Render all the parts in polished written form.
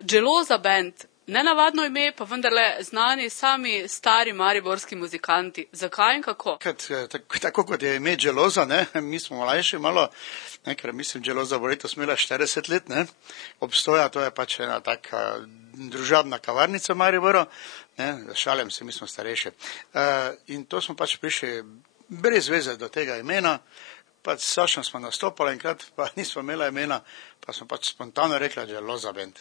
Geloza band, nenavadno ime, pa vendarle znani sami stari mariborski muzikanti. Zakaj in kako? Tako kot je ime Geloza, ne, mi smo mlajši malo, ne, ker mislim, Geloza bo letos imela 40 let, ne, obstoja, to je pač ena taka družabna kavarnica v Mariboru, ne, šalim se, mi smo starejši. In to smo pač prišli brez veze do tega imena, pač s Sašom smo nastopali enkrat, pa nismo imela imena, pa smo pač spontano rekla Geloza band.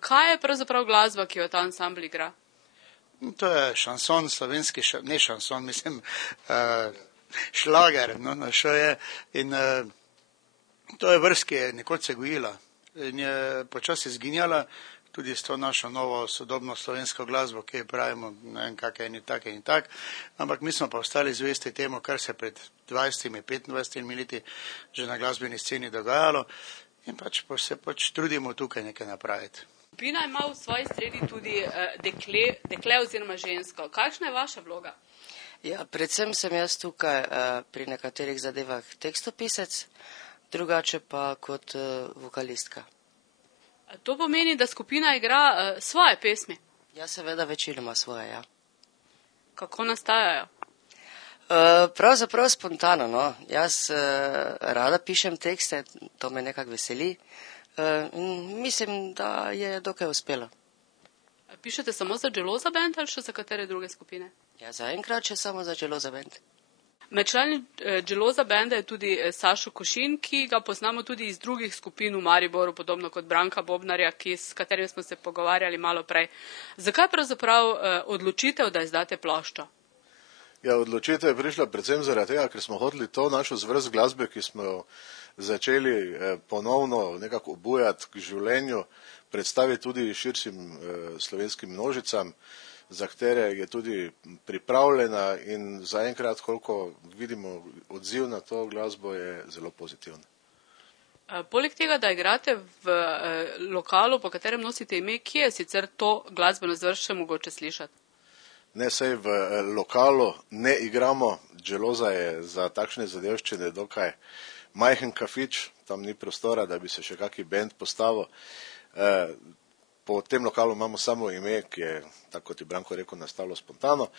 Kaj je pravzaprav glasba, ki jo ta ansambl igra? To je šanson, slovenski, ne šanson, mislim, šlager, no, našel je. In to je vrst, ki je nekoč se gojila in je počasi izginjala, tudi s to našo novo sodobno slovensko glasbo, ki je pravimo, ne vem, kak je in tak, ampak mi smo pa ostali zvesti temu, kar se pred 20-25 leti že na glasbeni sceni dogajalo. In pač se trudimo tukaj nekaj napraviti. Skupina ima v svoji sredi tudi dekle oziroma žensko. Kakšna je vaša vloga? Ja, predvsem sem jaz tukaj pri nekaterih zadevah tekstopisec, drugače pa kot vokalistka. To pomeni, da skupina igra svoje pesmi? Ja, seveda večinoma svoje, ja. Kako nastajajo? Pravzaprav spontano, no. Jaz rada pišem tekste, to me nekako veseli in mislim, da je dokaj uspelo. Pišete samo za Geloza band ali še za katere druge skupine? Ja, zaenkrat še samo za Geloza band. Med člani Geloza banda je tudi Sašo Košin, ki ga poznamo tudi iz drugih skupin v Mariboru, podobno kot Branka Bobnarja, s katerim smo se pogovarjali malo prej. Zakaj pravzaprav odločitev, da izdate ploščo? Ja, odločitev je prišla predvsem zaradi tega, ker smo hoteli to našo zvrst glasbe, ki smo jo začeli ponovno nekako obujati k življenju, predstaviti tudi širšim slovenskim množicam, za katere je tudi pripravljena in zaenkrat, koliko vidimo odziv na to glasbo, je zelo pozitiven. Poleg tega, da igrate v lokalu, po katerem nosite ime, kje je sicer to glasbeno zvrst še mogoče slišati? Ne, saj v lokalu ne igramo, Geloza je za takšne zadevščine dokaj majhen kafič, tam ni prostora, da bi se še kaki bend postavil. Po tem lokalu imamo samo ime, ki je, tako kot je Branko rekel, nastalo spontano.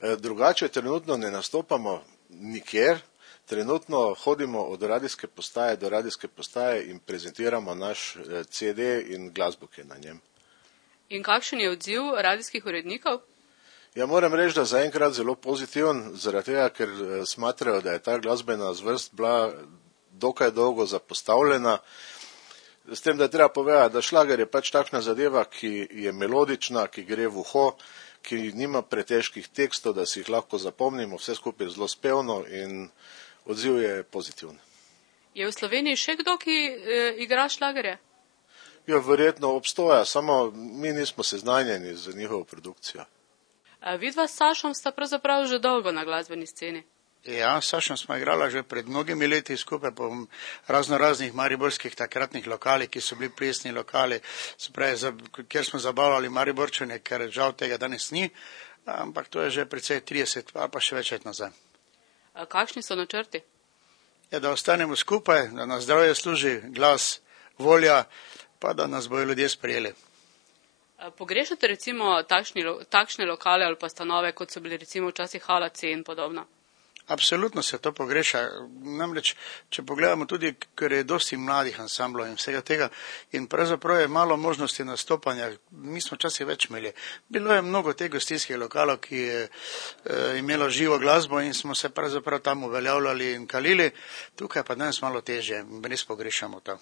Drugače trenutno ne nastopamo nikjer, trenutno hodimo od radijske postaje do radijske postaje in prezentiramo naš CD in glasbo, ki je na njem. In kakšen je odziv radijskih urednikov? Ja, moram reči, da zaenkrat zelo pozitiven, zaradi tega, ker smatrajo, da je ta glasbena zvrst bila dokaj dolgo zapostavljena. S tem, da je treba povedati, da šlager je pač takšna zadeva, ki je melodična, ki gre v uho, ki nima pretežkih tekstov, da si jih lahko zapomnimo, vse skupaj je zelo spevno in odziv je pozitiven. Je v Sloveniji še kdo, ki igra šlagerje? Ja, verjetno obstoja, samo mi nismo seznanjeni z njihovo produkcijo. Vidva s Sašom sta pravzaprav že dolgo na glasbeni sceni. Ja, s Sašom smo igrala že pred mnogimi leti skupaj po raznih mariborskih takratnih lokalih, ki so bili plesni lokali, se pravi, kjer smo zabavljali Mariborčane, ker žal tega danes ni, ampak to je že precej 30 ali pa še več let nazaj. Kakšni so načrti? Ja, da ostanemo skupaj, da nas zdravje služi, glas, volja, pa da nas bojo ljudje sprejeli. Pogrešate recimo takšne lokale ali pa stanove, kot so bili recimo včasih Hala C in podobno? Absolutno se to pogreša. Namreč, če pogledamo tudi, ker je dosti mladih ansamblov in vsega tega in pravzaprav je malo možnosti nastopanja, mi smo včasih več imeli. Bilo je mnogo teh gostinskih lokalov, ki je imelo živo glasbo in smo se pravzaprav tam uveljavljali in kalili. Tukaj pa danes malo težje, res pogrešamo to.